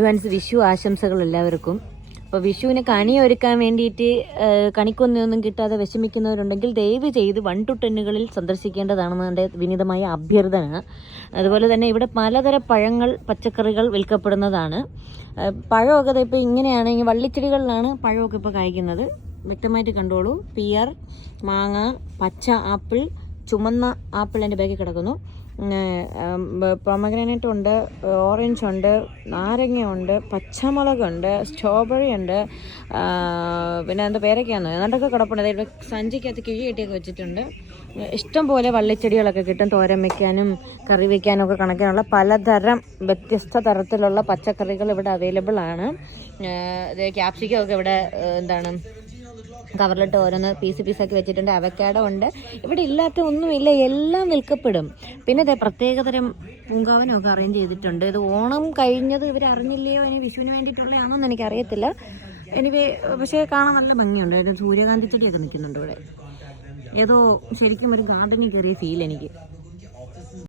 Advance Vishu ആശംസകൾ എല്ലാവർക്കും. അപ്പോൾ വിഷുവിന് കണി ഒരുക്കാൻ വേണ്ടിയിട്ട് കണിക്കൊന്നൊന്നും കിട്ടാതെ വിഷമിക്കുന്നവരുണ്ടെങ്കിൽ ദയവ് ചെയ്ത് 1 to 10 സന്ദർശിക്കേണ്ടതാണെന്ന് എൻ്റെ വിനീതമായ അഭ്യർത്ഥന. അതുപോലെ തന്നെ ഇവിടെ പലതരം പഴങ്ങൾ, പച്ചക്കറികൾ വിൽക്കപ്പെടുന്നതാണ്. പഴമൊക്കെ ഇപ്പോൾ ഇങ്ങനെയാണെങ്കിൽ വള്ളിച്ചെടികളിലാണ് പഴമൊക്കെ ഇപ്പോൾ കായ്ക്കുന്നത്. വ്യക്തമായിട്ട് കണ്ടോളൂ. പിയർ, മാങ്ങ, പച്ച ആപ്പിൾ, ചുമന്ന ആപ്പിൾ എൻ്റെ ബാഗിൽ കിടക്കുന്നു. പൊമഗ്രാനേറ്റ് ഉണ്ട്, ഓറഞ്ച് ഉണ്ട്, നാരങ്ങ ഉണ്ട്, പച്ചമുളകുണ്ട്, സ്ട്രോബെറി ഉണ്ട്, പിന്നെ എന്താ പേരൊക്കെയാണെന്ന് ഏതാണ്ടൊക്കെ കിടപ്പുണ്ട്. അതായത് സഞ്ചിക്കകത്ത് കിഴി കെട്ടിയൊക്കെ വെച്ചിട്ടുണ്ട്. ഇഷ്ടം പോലെ വള്ളിച്ചെടികളൊക്കെ കിട്ടും. തോരൻ വയ്ക്കാനും കറി വയ്ക്കാനും ഒക്കെ കണക്കിനുള്ള പലതരം വ്യത്യസ്ത തരത്തിലുള്ള പച്ചക്കറികൾ ഇവിടെ അവൈലബിൾ ആണ്. ക്യാപ്സിക്കം ഒക്കെ ഇവിടെ എന്താണ് കവറിലിട്ട് ഓരോന്ന് പീസാക്കി വെച്ചിട്ടുണ്ട്. അവക്കാഡോ ഉണ്ട്. ഇവിടെ ഇല്ലാത്ത ഒന്നുമില്ല, എല്ലാം വിൽക്കപ്പെടും. പിന്നെ ഇതേ പ്രത്യേകതരം പൂങ്കാവനമൊക്കെ അറേഞ്ച് ചെയ്തിട്ടുണ്ട്. ഇത് ഓണം കഴിഞ്ഞത് ഇവർ അറിഞ്ഞില്ലയോ, ഇനി വിഷുവിന് വേണ്ടിയിട്ടുള്ളതാണോന്ന് എനിക്കറിയത്തില്ല. എനിവേ പക്ഷേ കാണാൻ നല്ല ഭംഗിയുണ്ട്. ഒരു സൂര്യകാന്തി ചെടിയൊക്കെ നിൽക്കുന്നുണ്ട് ഇവിടെ. ഏതോ ശരിക്കും ഒരു ഗാർഡനിൽ കയറിയ ഫീൽ എനിക്ക്.